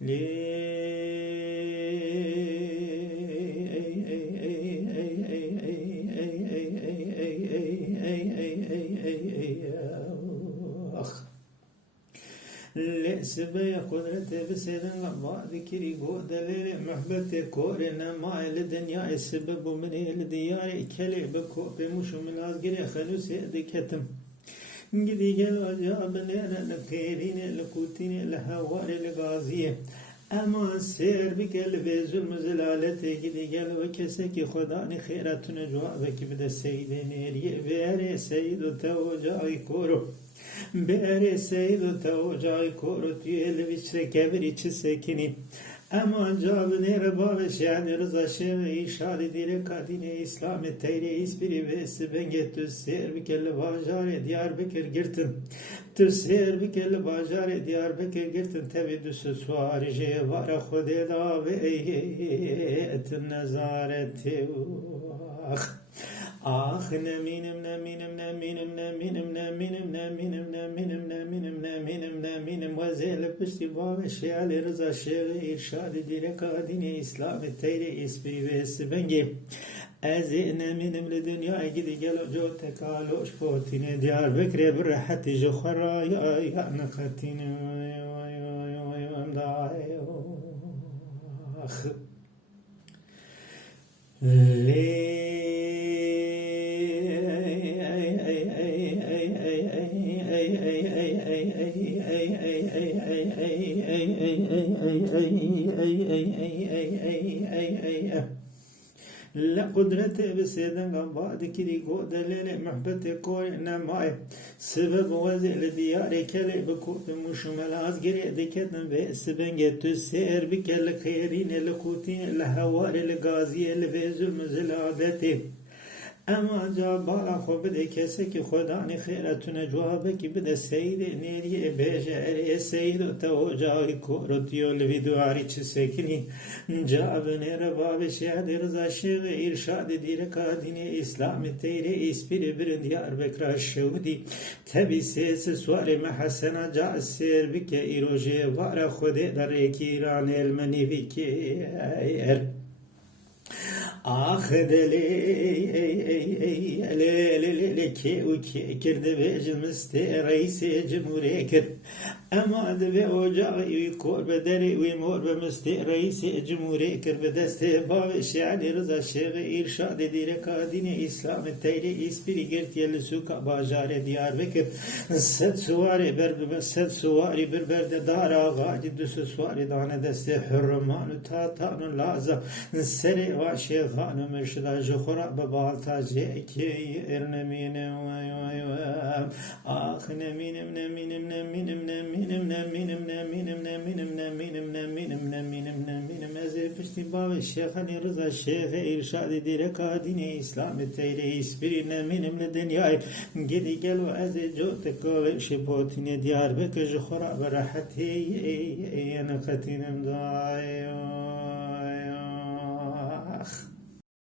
لي لسبي قدرت بسيدن بعد كري بود دليل محبت كورنا ما الدنيا السبب من الديار كلي بكو بمش من ازغري خلوس دكتم gidi gel acabine lekirine lekutine lehawari legaziye ama ser bir gel ve zulmü zelalete gidi gel ve keseki khudani khairatun cevabı ki de seyyidine eriye ve ere seyyidu tevcai koru bere seyyidu tevcai koru tüyeli viçre kevir içi sekini ama cabine reba ve şehane rıza şeve işari dire kadine İslam-ı teyre ispiri ve esbenge tüsser bir kelle bajare Diyarbakır girtin tüsser bir kelle bajare Diyarbakır girtin tevidüsü suarice vara khudeda ve eyetin nezareti Ah neminim neminim neminim neminim neminim neminim neminim neminim neminim neminim vazel piştiba ve şeali rıza şevi irşad-ı direk adine İslam-ı teyre ispri ve esbengi Ezi neminim le dünyaya gidi gel oco tekaloş potine Diyarbakır'e bir rahati jukhara ya nakatine لا قدرت بسيدن بعد كذي قود ليلة محبت كوي نماي سبب وزل ديار كلي بكوت مشمل أزجري دكتن بسبن جت سير بكل خيرين لكوتين لهوار الغازي لفيزل مزل عادتي اما جا بالا خو بده کسی که خدا نی خیرتونه جوابه که بده سید نیری بیجه اری سید تو جای کورتیو لویدواری چه سکری جاب نیر باب شهد رضا شیغ ارشاد دیرکا دین اسلام تیری اسپیر برن دیاربکر شودی تبی سیس سوار محسن جا سیر بکه ایروژه وارا خود در ایران المنی بکه Ah deli le ki uki kirde ve cimiste reisi cumhuriye kir ama de ve ocağı kor bederi ve mor ve miste reisi cumhuriye kir be deste bav şiali rıza şeği irşad edire kadine İslam teyre ispiri girtiyeli suka bajare Diyarbakır set suvari bir berde dar ağacı düsü suvari dane deste hürmanı tatanı laza seri ve şeyh خانم مرشد جخورا ببالتا جيكي ارنمينم آخ نمينم نمينم نمينم نمينم نمينم نمينم نمينم نمينم نمينم نمينم نمينم ازي پشتی باب شیخانی رضا شیخ ارشاد دیرکا دین اسلام تیره اسپری نمینم لدنیای گلی گلو ازي جو تکال شبوتین Diyarbakır جخورا براحتی نقتینم دای